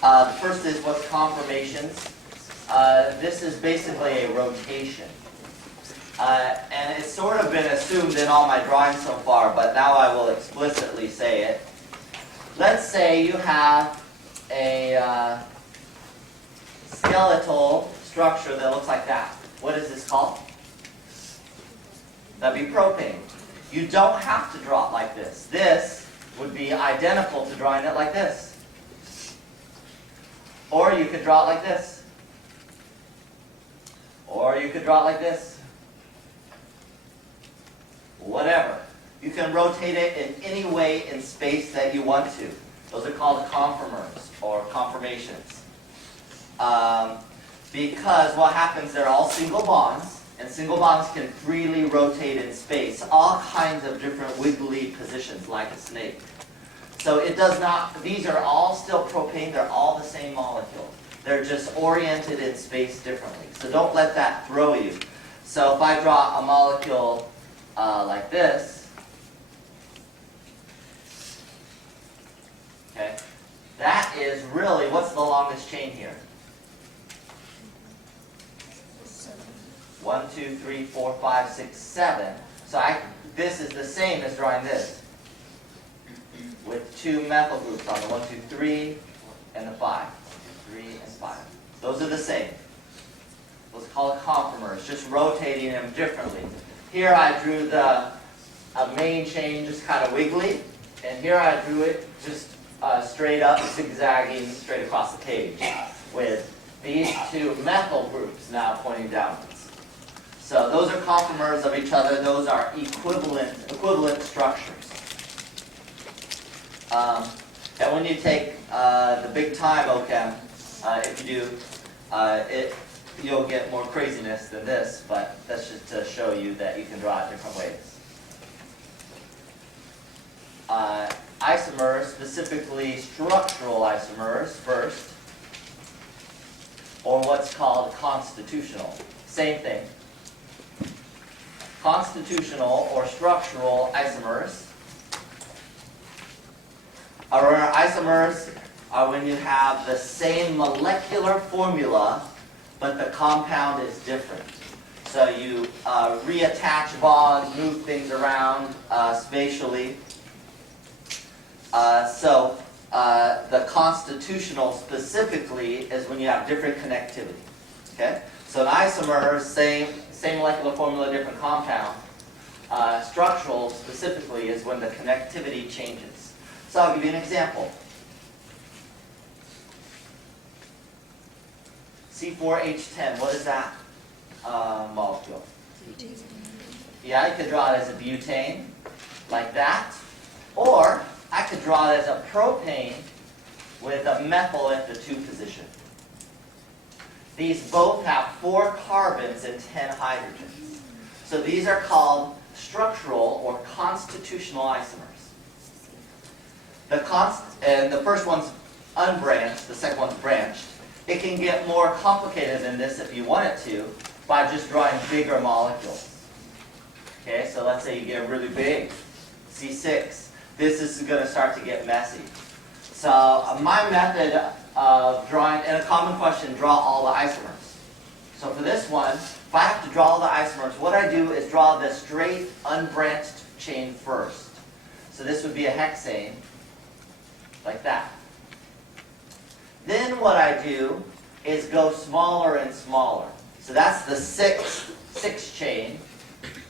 The first is what's conformations. This is basically a rotation. And it's sort of been assumed in all my drawings so far, but now I will explicitly say it. Let's say you have a skeletal structure that looks like that. What is this called? That'd be propane. You don't have to draw it like this. This would be identical to drawing it like this. Or you could draw it like this. Or you could draw it like this. Whatever. You can rotate it in any way in space that you want to. Those are called conformers or conformations. Because what happens, they're all single bonds, and single bonds can freely rotate in space, all kinds of different wiggly positions like a snake. So it does not, these are all still propane, they're all the same molecule. They're just oriented in space differently. So don't let that throw you. So if I draw a molecule like this, okay, that is really, what's the longest chain here? 1, 2, 3, 4, 5, 6, 7. So this is the same as drawing this, with 2 methyl groups on the 1, 2, 3, and the 5. 3 and 5. Those are the same. Those are called conformers, just rotating them differently. Here I drew a main chain just kind of wiggly, and here I drew it just straight up, zigzagging straight across the page, with these 2 methyl groups now pointing downwards. So those are conformers of each other. Those are equivalent structures. And when you take the big time OChem, if you do, you'll get more craziness than this, but that's just to show you that you can draw it different ways. Isomers, specifically structural isomers first, or what's called constitutional. Same thing. Constitutional or structural isomers. Isomers are when you have the same molecular formula, but the compound is different. So you reattach bonds, move things around spatially. The constitutional specifically is when you have different connectivity. Okay? So an isomer, same molecular formula, different compound. Structural specifically is when the connectivity changes. So I'll give you an example. C4H10, what is that molecule? Yeah, I could draw it as a butane, like that. Or I could draw it as a propane with a methyl at the 2 position. These both have 4 carbons and 10 hydrogens. So these are called structural or constitutional isomers. And the first one's unbranched, the second one's branched. It can get more complicated than this if you want it to by just drawing bigger molecules. Okay, so let's say you get really big, C6. This is going to start to get messy. So my method of drawing, and a common question, draw all the isomers. So for this one, if I have to draw all the isomers, what I do is draw the straight unbranched chain first. So this would be a hexane, like that. Then what I do is go smaller and smaller. So that's the 6 chain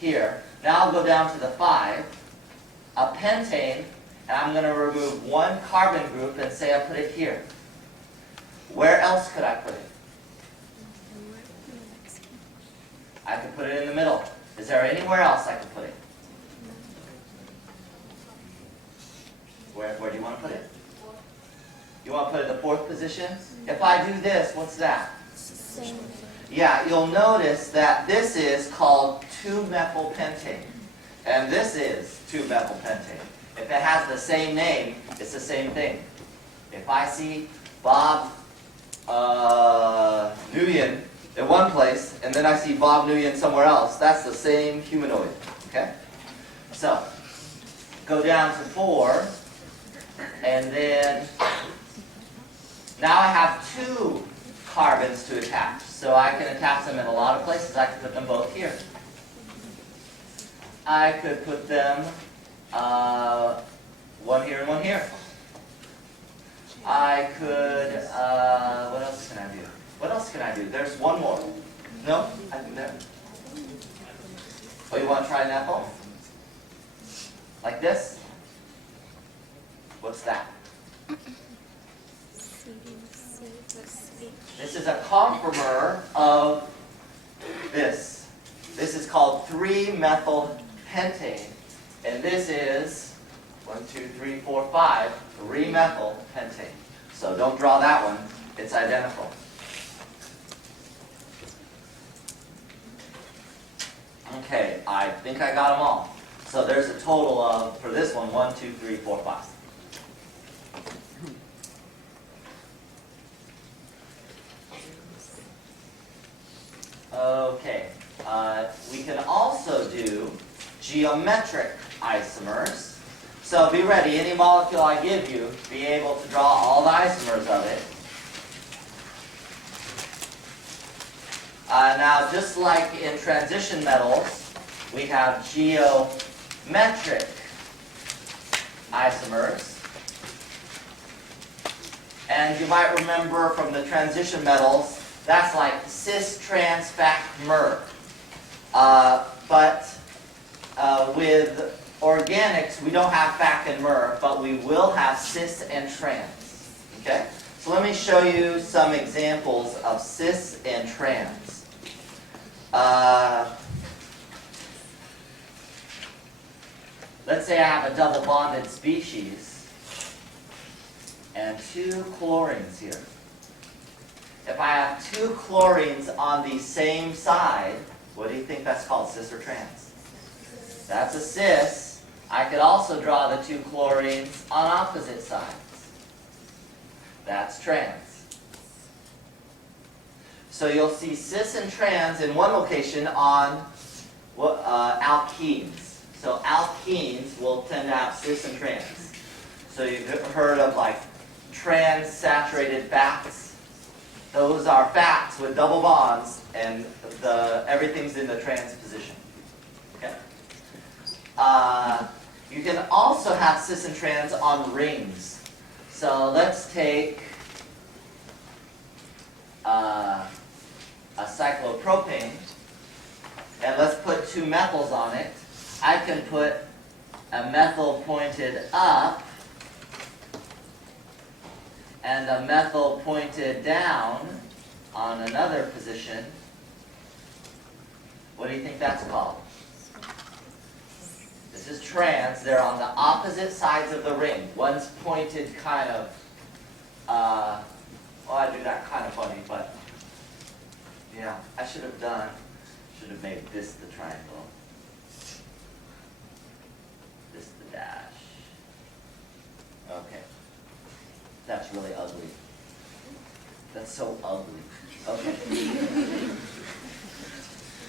here. Now I'll go down to the 5, a pentane, and I'm going to remove 1 carbon group and say I put it here. Where else could I put it? I could put it in the middle. Is there anywhere else I could put it? Where do you want to put it? You want to put it in the 4th position? If I do this, what's that? Yeah, you'll notice that this is called 2-methylpentane. And this is 2-methylpentane. If it has the same name, it's the same thing. If I see Bob Nguyen in one place, and then I see Bob Nguyen somewhere else, that's the same humanoid. Okay? So, go down to 4, and then Now I have 2 carbons to attach. So I can attach them in a lot of places. I could put them both here. I could put them one here and one here. I could, what else can I do? What else can I do? There's one more. No? I think there. Oh, you want to try an apple? Like this? What's that? This is a conformer of this. This is called 3-methylpentane. And this is 1, 2, 3, 4, 5, 3-methylpentane. So don't draw that one. It's identical. Okay, I think I got them all. So there's a total of, for this one, 1, 2, 3, 4, 5. Okay, we can also do geometric isomers. So be ready, any molecule I give you, be able to draw all the isomers of it. Now, just like in transition metals, we have geometric isomers. And you might remember from the transition metals, that's like cis, trans, fac, mer. But with organics, we don't have fac and mer, but we will have cis and trans. Okay? So let me show you some examples of cis and trans. Let's say I have a double bonded species and 2 chlorines here. If I have 2 chlorines on the same side, what do you think that's called, cis or trans? That's a cis. I could also draw the 2 chlorines on opposite sides. That's trans. So you'll see cis and trans in one location on alkenes. So alkenes will tend to have cis and trans. So you've heard of like trans-saturated fats. Those are fats with double bonds, and everything's in the trans position. Okay. You can also have cis and trans on rings. So let's take a cyclopropane, and let's put 2 methyls on it. I can put a methyl pointed up and a methyl pointed down on another position. What do you think that's called? This is trans. They're on the opposite sides of the ring. One's pointed kind of, well, I do that kind of funny, but yeah, I should have made this the triangle. This the dash. Okay. That's really ugly. That's so ugly. Okay.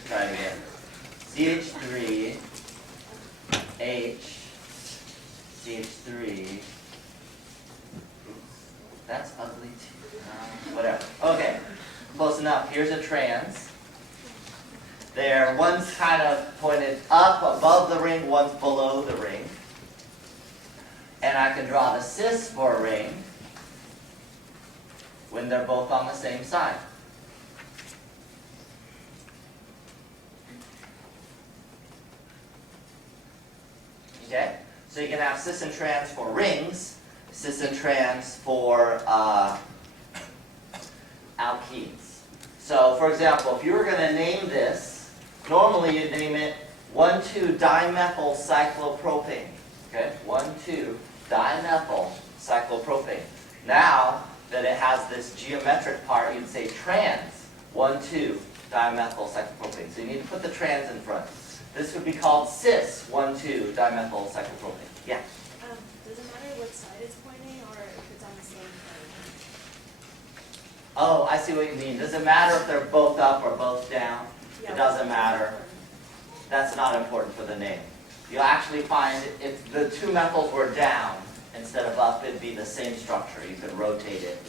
Try it again. CH3, H, CH3. Oops. That's ugly too. Whatever. Okay. Close enough. Here's a trans. One's kind of pointed up above the ring, one's below the ring. And I can draw the cis for a ring when they're both on the same side. Okay? So you can have cis and trans for rings, cis and trans for alkenes. So, for example, if you were going to name this, normally you'd name it 1,2-dimethyl cyclopropane. Okay? 1,2-dimethyl cyclopropane. Now that it has this geometric part, you'd say trans 1,2-dimethyl cyclopropane. So you need to put the trans in front. This would be called cis 1,2-dimethyl cyclopropane. Yeah? Does it matter what side it's pointing or if it's on the same side? Oh, I see what you mean. Does it matter if they're both up or both down? Yeah, it doesn't matter. That's not important for the name. You'll actually find if the 2 methyls were down instead of up, it'd be the same structure. You could rotate it